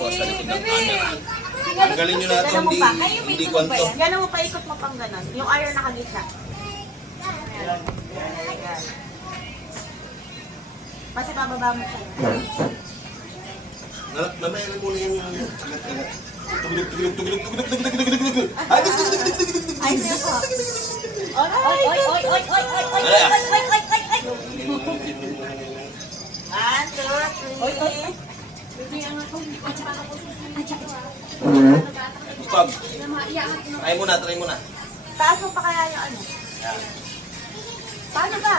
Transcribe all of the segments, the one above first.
po sa likod ng camera. Ang galing nyo na ito, hindi kwanto. Gano'n mo pa, ikot mo pang gano'n. Yung iron nakagitna. Ayan. Ayan. Kasi pababa mo siya. Mamaya na muna yung kagat-kagat. Tugulog. Ay, sa'yo po. Oy! One, two, three. Stop. Try muna. Taas mo pa kaya yung ano? Yan. Paano ba?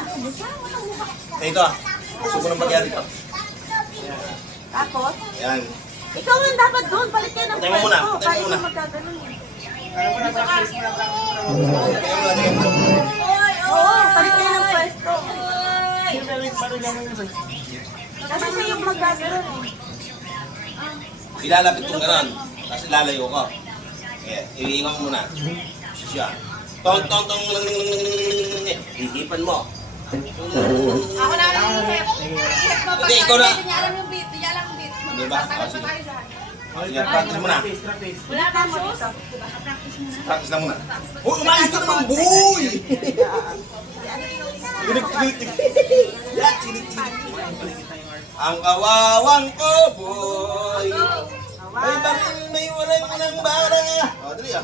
Ito ah. Gusto ko nang magyari ito. Tapos? Yan. Ikaw ang dapat doon. Balik kayo ng Patay mo muna, pwesto. patay mo Paano muna. mo magkaganon eh? Tingnan mo na. Oo, balik kayo ng pwesto. Kasi siya yung magkaganon eh. Ilalapit kong gano'n. Tapos ilalayo ko. Yeah, iiwan mo muna. Siya. Tong. Hihipan mo. Ako na lang yung hip. Hindi, ikaw na. Hindi niya alam yung beat. Hindi niya alam yung beat. Hindi ba? Tagal Sige. pa tayo dyan. Sige, practice mo na. Wala ka mo dito. Practice lang muna. Uy, umayos ka naman, boy! Ang kawawang ko, boy! May baril, may walang barang. O, dali ah.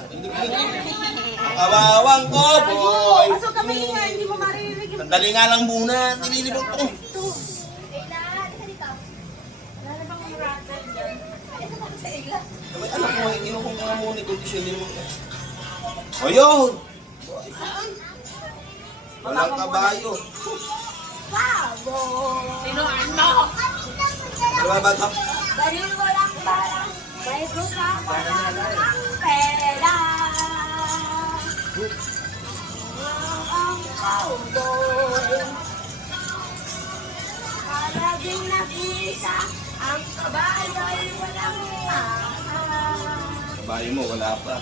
Ang kawawang ko, boy! Pasok kami nga, hindi mo maririnig yung... Sandali nga lang muna. Nililibot ko. May anak mo, hindi mo kung mga muna kondisyon din mo. O yun! Walang kabayo. Sino ano? Ano ba batak? Baril ko lang parang may kasama ng pera. Ang cowboy. Para din nakita ang kabayo'y walang Kabayo mo, wala pa.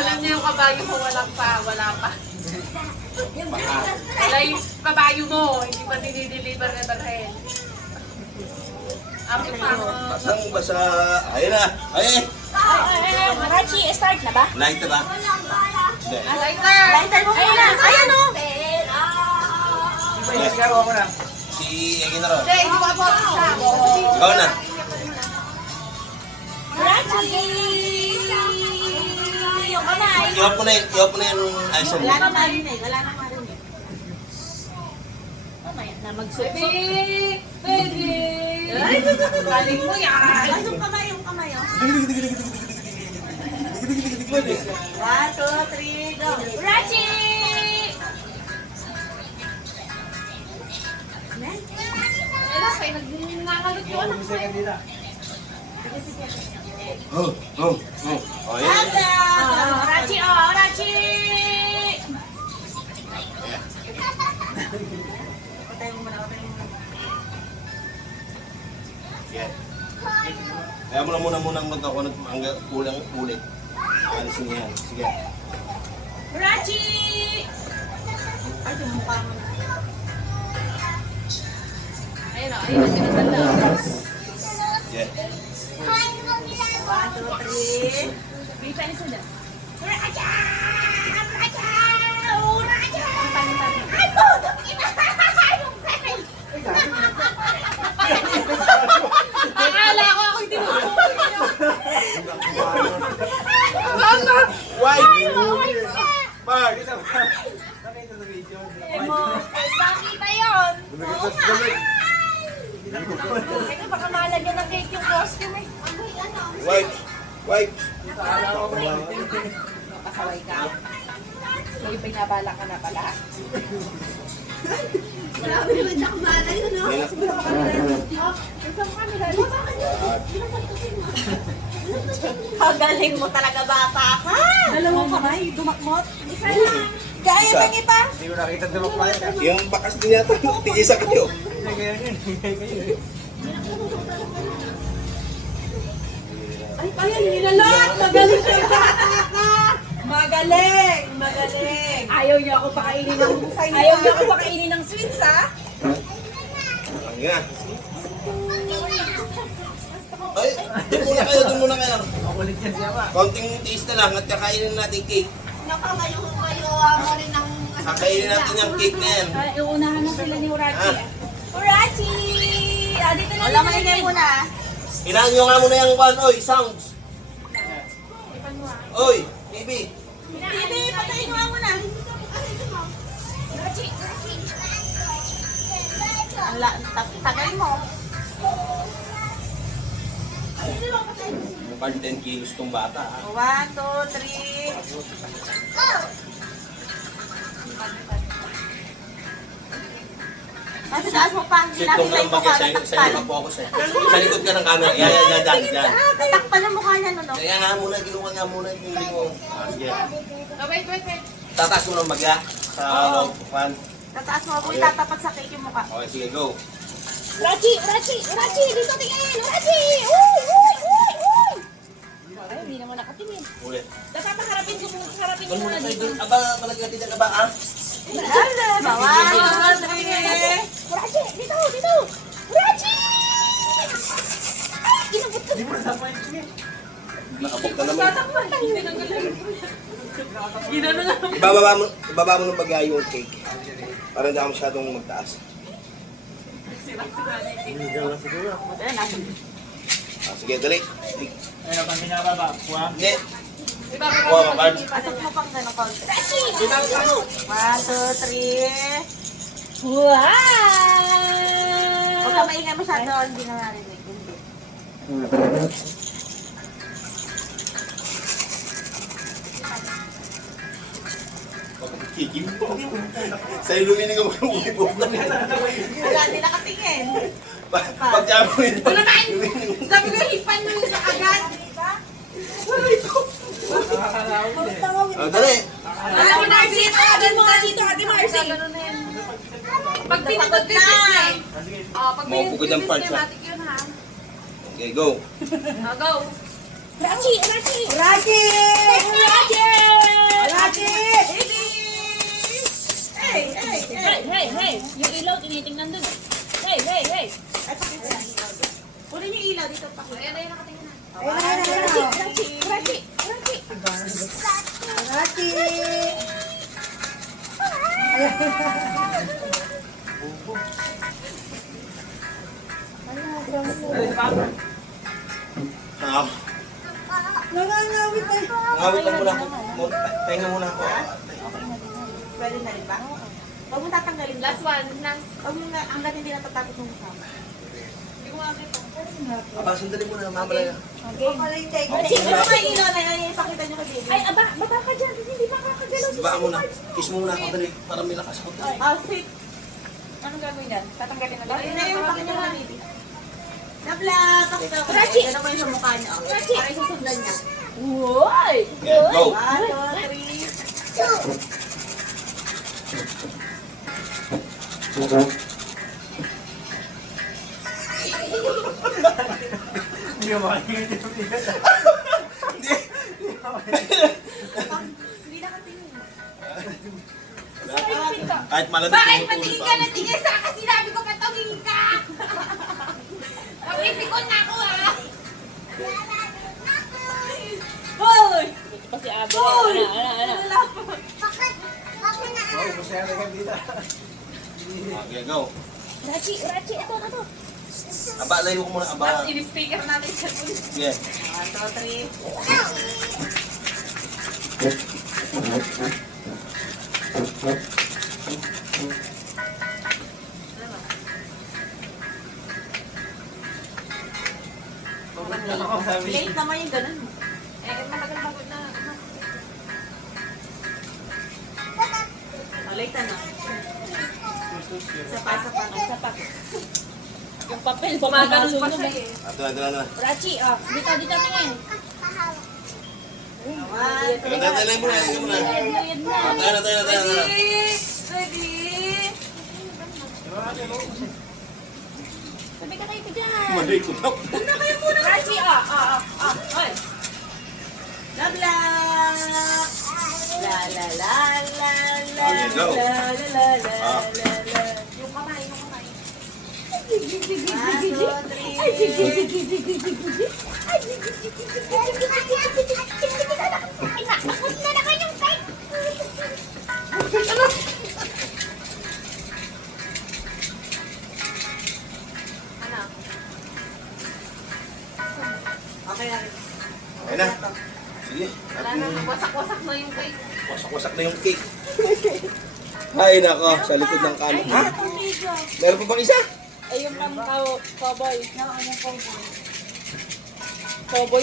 Alam niyo yung kabayo mo, wala pa. Wala yung kabayo mo, hindi pa dinideliver na barhen. Ang Basang-basa. Ayun na. Ay! Rachi, start na ba? Lighter ah. Hindi. lighter! Lighter mo muna. Ayan o. Si Egin na ron. Hindi, hindi pa po. Ikaw na. Rachi! Yung kamay. I-off mo na yung ISO mo. Wala na marinig. Wala na marinig. Mamaya na magsuksok. Baby! Galing mo yan! Yung kamay, yung kamay o. 1, 2, 3, go. Rachi! Wala kayo, nangangalot yung anak ko. Oh, yan. Rachi, oh, Rachi! Patay mo muna, patay mo muna. Yan. Kaya mo na muna magkakunod hanggang kulang ulit. Alisin niya yan. Sige. Rachi! Ay, yung mukha mo. Ayun o, ayun ang tinatanda. Yan. 1, 2, 3. May panis na dyan. Racha! Racha! Oh, Racha! Panin. Ay, putong ina! Yung pay! Akala ko ako hindi mo. Why? Mark! Bakit ba yun? Oo nga. Teka, baka malagyan ng cake yung costume eh. White! White! Kasaway ka. May pinabala ka na pala. Wala ko naman siya kumalay yun, no? Kagaling mo talaga, bata ka. Dalawang kamay, dumakmot. Isa lang. Gaya ng iba. Yung bakas din yata. Tigisa kayo. Ay, kaya nilalot. Magaling ka, bata ka. Magaling. Ayaw niya ako pakainin ng Ayaw niyo ako pakainin ng sweets, ha? Ang nga. Ay, doon muna kayo, doon muna kayo. Makulit yan siya ba? Konting tiis na lang at kakainin natin cake. Kayo mo rin ng... Kakainin natin yung cake na yan. Iunahan na sila ni Urachi. Ah. Urachi! Ah, dito na Wala maingay muna. Inahan nyo nga muna yung kwan, oy, sounds. Oy, baby. Bibi, patayin mo nga muna. Urachi! Urachi! Tagal mo. Mukhang 10 kilos tong bata. 1, 2, 3. Nasa taas mo pa, hindi Sit natin down sa lang mukha, bagay, sa tatakpan. nakapokus eh. Sa likod ka ng camera, yan. Tatakpan ang mukha niya, no? Kaya nga muna, kinuha nga muna yung hindi mo. Sige. Oh, wait. Tataas mo ng bagya sa loob, kwan. Tataas mo, kung itatapat sa cake yung mukha. Okay, sige, go. Urachi! Urachi! Urachi! Dito tingin! Urachi! Uy! Uy! Uy! Uy! Ay, hindi naman nakatingin. Ulit. Dapat harapin ko Doon muna muna tayo dito. doon. Aba, malagyan natin dyan, aba, ah. Hello! Bawa! 1, 2, 3. Urachi! Dito! Dito! Urachi! Ay! Inabot ko! Hindi mo na point niya. Nakabok ka naman. Ginano nga. Ibaba mo ng bagya yung cake. Para hindi ako masyadong magtaas. Inigaw lang siguro. Ayan, nasa. Sige, dali. Ayun, pag binababa, kuha. Hindi. Kuha ka, Barb. Pasok mo pang gano'n pa. Urachi! 1, 2, 3. Wow! Huwag ka maingay masyado, hindi na narinig. Hindi. Kikim po. Sa'yo luminig ang mga ulibog na. Wala, hindi nakatingin. Pag mo ito. Wala na sabi ko, hipan mo yung agad. Nakakalaw eh. Dali. Alam mo, Marcy, agad mo nga dito, Ate Marcy. Pag pinagod ka eh. Sige. Pag Mabukod ang parts, ha? systematic yun, ha? Okay, go. Go. Urachi! Urachi! Urachi! Urachi! Urachi! Hey! Hey! Yung ilaw, tinitingnan dun. Hey! Kunin yung ilaw dito pa. Ayan, nakatingin na. Urachi! Urachi! Ah. Ngawit ka muna ako. Pahinga muna ako. Pwede na rin ba? Huwag mo tatanggalin. Last one. Huwag mo nga, hanggat hindi natatapos yung mukha. Hindi ko makakita. Aba, sandali muna. Mamala. Urachi! Ano kayo ilaw na yan? Ipakita nyo kay baby. Ay, aba! Baba ka dyan! Kasi hindi makakagalaw si Diba muna. Kiss mo muna ako dali. Para may lakas ako. Sit. Anong gagawin yan? Tatanggalin na lang? Ayun na yun, pakita nyo na baby. Nabla! Pakita mo. Urachi! Ganun mo yung sa mukha niya. oh. Urachi! Para isusundan niya. Uy! Yeah, go. 1, 2, 3. Hindi mo makikita yung bigat. Hindi nakatingin. Kahit malamig. Bakit patingin ka na tingin sa akin? Sinabi ko patingin ka! Napipikon na ako, ha? Hoy! Pa si Abel. Ana. Oh, masaya na kang dito. Okay, go. Urachi! Ito! Aba, layo ko muna. Aba. Tapos in-speaker natin siya. Yeah. 1, 2, 3. Ako sabi. Late naman yung ganun mo. Matagal bago na. Late na. Isa pa. Yung papel, Gumaganon pa siya eh. Ito. Urachi! Oh, dito tingin. Dali muna. Ayan na. Tayo na. Ready? Sabi ka kayo dyan. Mali ko na. Urachi! Hoy! Nabla! La la la la la Okay, go. la la la la Ah. la la. Yung kamay. Ano? Okay na rin. Ayun na. Sige. Wala na, wasak-wasak na yung cake. Wasak-wasak na yung cake. Ay, nako. Sa likod ng kanin. Ha? Meron pa bang isa? Ay, yung pang cowboy. Cowboy.